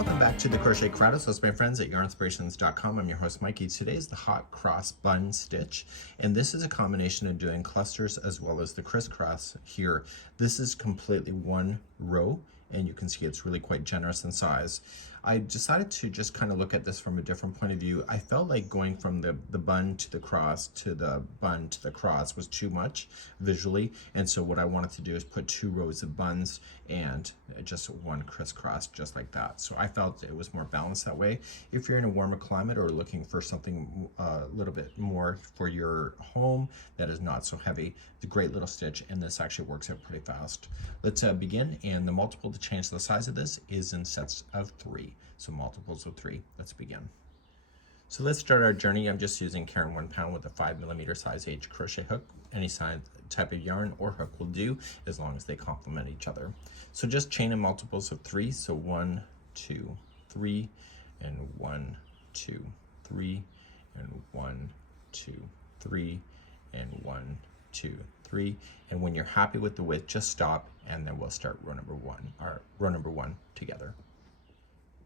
Welcome back to the Crochet Creative. So, my friends at yarnspirations.com. I'm your host Mikey. Today is the hot cross bun stitch, and this is a combination of doing clusters as well as the crisscross here. This is completely one row, and you can see it's really quite generous in size. I decided to just kind of look at this from a different point of view. I felt like going from the bun to the cross to the bun to the cross was too much visually, and so what I wanted to do is put 2 rows of buns and just one crisscross, just like that. So I felt it was more balanced that way. If you're in a warmer climate or looking for something a little bit more for your home that is not so heavy, it's a great little stitch, and this actually works out pretty fast. Let's begin, and the multiple to change the size of this is in sets of 3. So multiples of 3. Let's begin. So let's start our journey. I'm just using Caron 1 pound with a 5mm size H crochet hook. Any type of yarn or hook will do as long as they complement each other. So just chain in multiples of 3. So 1, 2, 3, and 1, 2, 3, and 1, 2, 3, and 1, 2, 3. And when you're happy with the width, just stop, and then we'll start row number one together.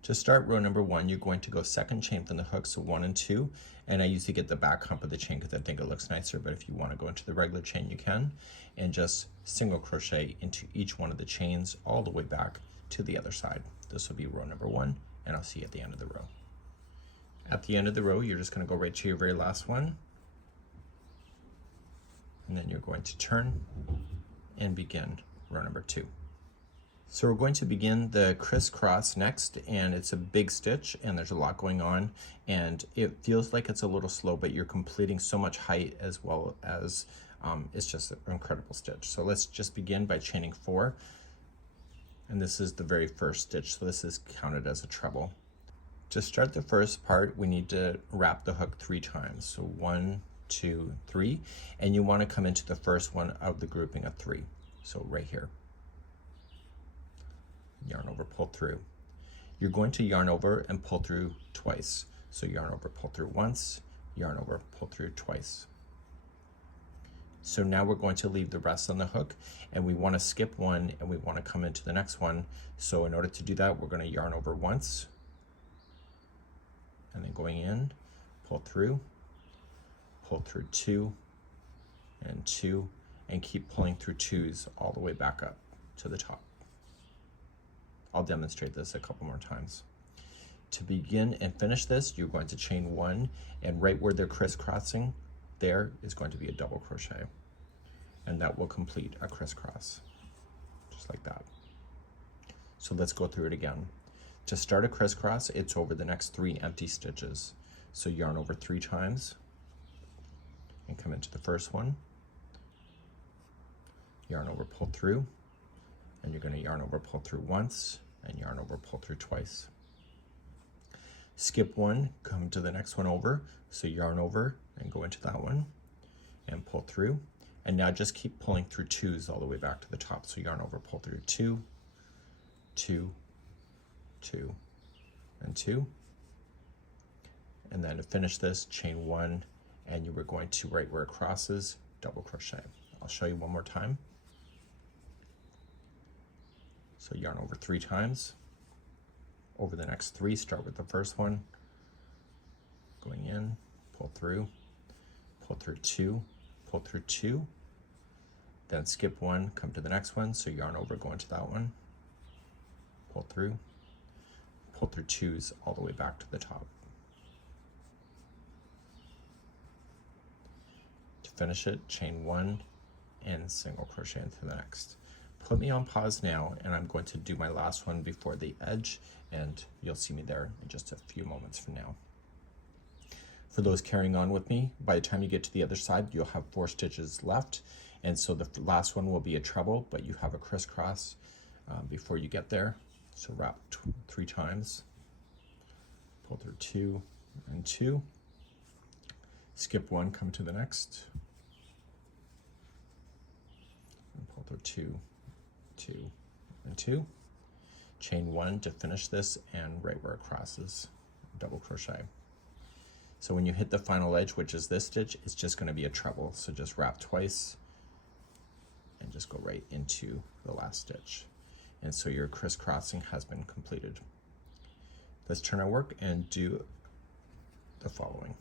To start row number 1, you're going to go second chain from the hook, so 1 and 2, and I usually get the back hump of the chain because I think it looks nicer, but if you want to go into the regular chain you can, and just single crochet into each one of the chains all the way back to the other side. This will be row number 1, and I'll see you at the end of the row. At the end of the row, you're just going to go right to your very last one, and then you're going to turn and begin row number 2. So we're going to begin the crisscross next, and it's a big stitch and there's a lot going on, and it feels like it's a little slow, but you're completing so much height as well as it's just an incredible stitch. So let's just begin by chaining 4, and this is the very first stitch, so this is counted as a treble. To start the first part, we need to wrap the hook 3 times. So 1, 2, 3, and you want to come into the first one of the grouping of 3. So right here. Yarn over, pull through. You're going to yarn over and pull through twice. So yarn over, pull through once, yarn over, pull through twice. So now we're going to leave the rest on the hook, and we want to skip one and we want to come into the next one. So in order to do that, we're going to yarn over once, and then going in, pull through 2 and 2, and keep pulling through 2s all the way back up to the top. I'll demonstrate this a couple more times. To begin and finish this, you're going to chain 1, and right where they're crisscrossing, there is going to be a double crochet, and that will complete a crisscross, just like that. So let's go through it again. To start a crisscross, it's over the next 3 empty stitches. So yarn over 3 times, and come into the first one, yarn over, pull through, and you're going to yarn over, pull through once, and yarn over, pull through twice. Skip one, come to the next one over, so yarn over and go into that one and pull through, and now just keep pulling through 2s all the way back to the top. So yarn over, pull through 2, 2, 2, and 2, and then to finish this, chain 1, and you were going to, right where it crosses, double crochet. I'll show you one more time. So yarn over 3 times. Over the next 3, start with the first one, going in, pull through 2, pull through 2, then skip 1, come to the next one, so yarn over, go into that one, pull through 2s all the way back to the top. To finish it, chain 1 and single crochet into the next. Put me on pause now, and I'm going to do my last one before the edge, and you'll see me there in just a few moments from now. For those carrying on with me, by the time you get to the other side, you'll have 4 stitches left, and so the last one will be a treble, but you have a crisscross before you get there. So wrap 3 times, pull through 2 and 2, skip 1, come to the next, and pull through 2, 2, and 2, chain 1 to finish this, and right where it crosses, double crochet. So when you hit the final edge, which is this stitch, it's just going to be a treble. So just wrap twice and just go right into the last stitch. And so your crisscrossing has been completed. Let's turn our work and do the following.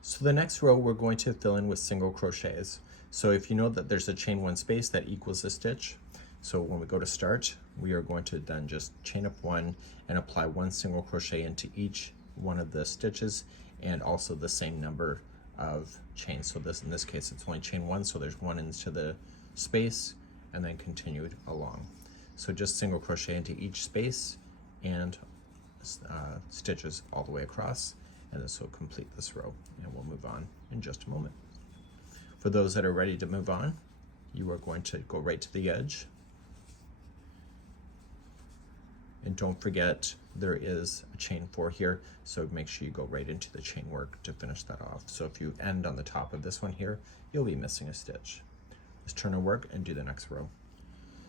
So the next row we're going to fill in with single crochets. So if you know that there's a chain one space that equals a stitch, so when we go to start, we are going to then just chain up one and apply one single crochet into each one of the stitches, and also the same number of chains. So in this case it's only chain one, so there's one into the space and then continued along. So just single crochet into each space and stitches all the way across, and this will complete this row, and we'll move on in just a moment. For those that are ready to move on, you are going to go right to the edge, and don't forget there is a chain 4 here, so make sure you go right into the chain work to finish that off. So if you end on the top of this one here, you'll be missing a stitch. Let's turn our work and do the next row.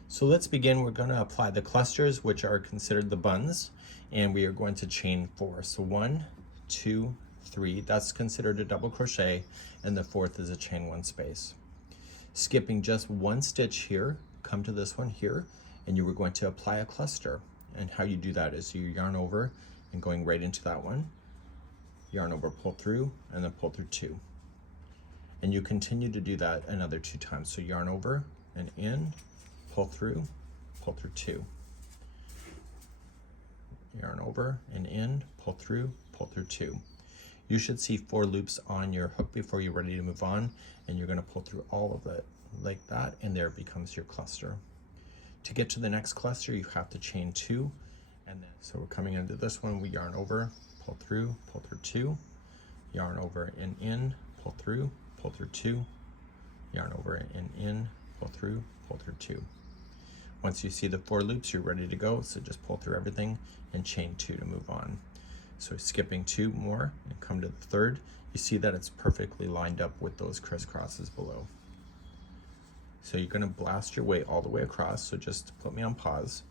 So let's begin. We're going to apply the clusters, which are considered the buns, and we are going to chain 4. So 1, 2, 3, that's considered a double crochet, and the fourth is a chain 1 space. Skipping just one stitch here, come to this one here, and you are going to apply a cluster. And how you do that is you yarn over and going right into that one, yarn over, pull through, and then pull through 2. And you continue to do that another 2 times. So yarn over and in, pull through 2. Yarn over and in, pull through 2. You should see 4 loops on your hook before you're ready to move on, and you're going to pull through all of it like that, and there becomes your cluster. To get to the next cluster, you have to chain 2, and then so we're coming into this one, we yarn over, pull through 2, yarn over and in, pull through 2, yarn over and in, pull through 2. Once you see the 4 loops, you're ready to go, so just pull through everything and chain 2 to move on. So skipping 2 more and come to the third, you see that it's perfectly lined up with those crisscrosses below. So you're going to blast your way all the way across, so just put me on pause,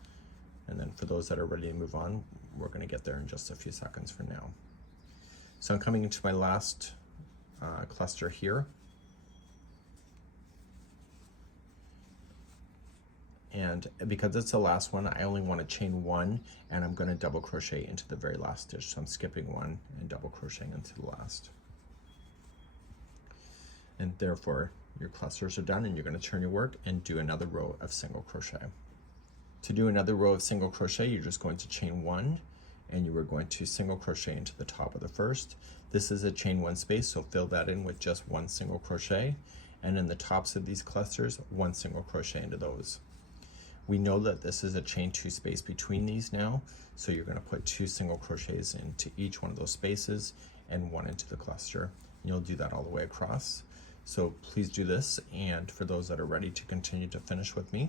and then for those that are ready to move on, we're going to get there in just a few seconds from now. So I'm coming into my last cluster here, and because it's the last one, I only want to chain 1, and I'm going to double crochet into the very last stitch. So I'm skipping 1 and double crocheting into the last, and therefore your clusters are done, and you're going to turn your work and do another row of single crochet. To do another row of single crochet, you're just going to chain 1, and you are going to single crochet into the top of the first. This is a chain 1 space, so fill that in with just 1 single crochet, and in the tops of these clusters, 1 single crochet into those. We know that this is a chain 2 space between these now, so you're going to put 2 single crochets into each one of those spaces and 1 into the cluster. And you'll do that all the way across. So please do this, and for those that are ready to continue to finish with me,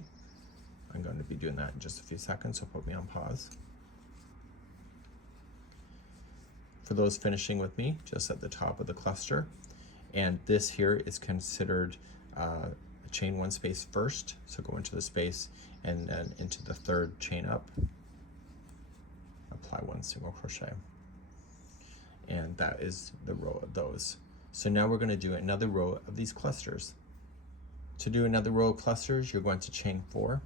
I'm going to be doing that in just a few seconds, so put me on pause. For those finishing with me, just at the top of the cluster, and this here is considered a chain 1 space first, so go into the space and then into the third chain up, apply 1 single crochet, and that is the row of those. So now we're going to do another row of these clusters. To do another row of clusters, you're going to chain 4.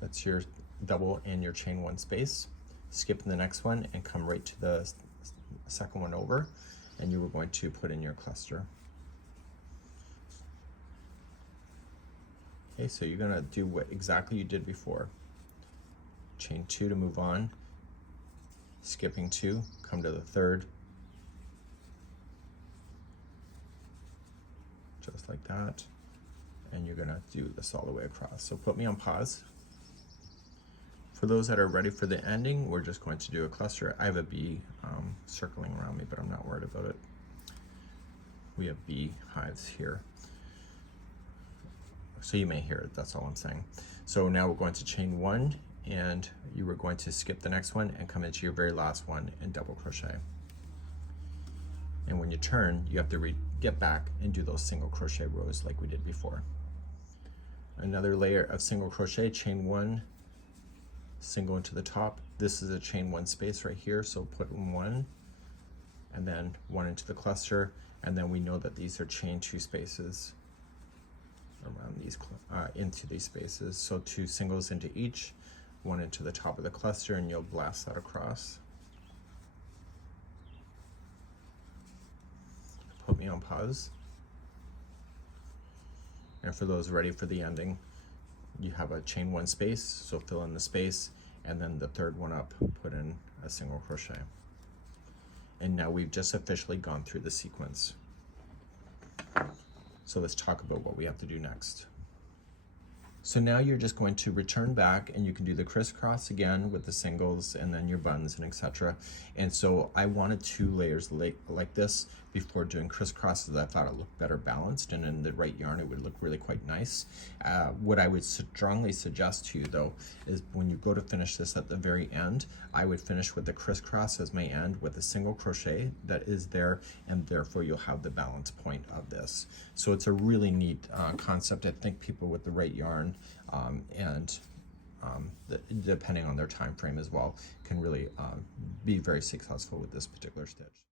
That's your double in your chain 1 space. Skip the next one and come right to the second one over, and you are going to put in your cluster. Okay, so you're going to do what exactly you did before. Chain 2 to move on. Skipping 2, come to the third. Just like that, and you're gonna do this all the way across. So put me on pause. For those that are ready for the ending, we're just going to do a cluster. I have a bee circling around me, but I'm not worried about it. We have bee hives here, so you may hear it, that's all I'm saying. So now we're going to chain 1, and you are going to skip the next one and come into your very last one and double crochet. And when you turn, you have to get back and do those single crochet rows like we did before. Another layer of single crochet, chain 1, single into the top. This is a chain 1 space right here, so put in 1, and then 1 into the cluster, and then we know that these are chain 2 spaces around these into these spaces. So 2 singles into each, one into the top of the cluster, and you'll blast that across. Put me on pause. And for those ready for the ending, you have a chain one space, so fill in the space, and then the third one up, put in a single crochet. And now we've just officially gone through the sequence. So let's talk about what we have to do next. So now you're just going to return back, and you can do the crisscross again with the singles and then your buns and etc. And so I wanted 2 layers like this before doing crisscrosses. I thought it looked better balanced, and in the right yarn it would look really quite nice. What I would strongly suggest to you though is when you go to finish this at the very end, I would finish with the crisscross as my end with a single crochet that is there, and therefore you'll have the balance point of this. So it's a really neat concept. I think people with the right yarn depending on their time frame as well, can really be very successful with this particular stitch.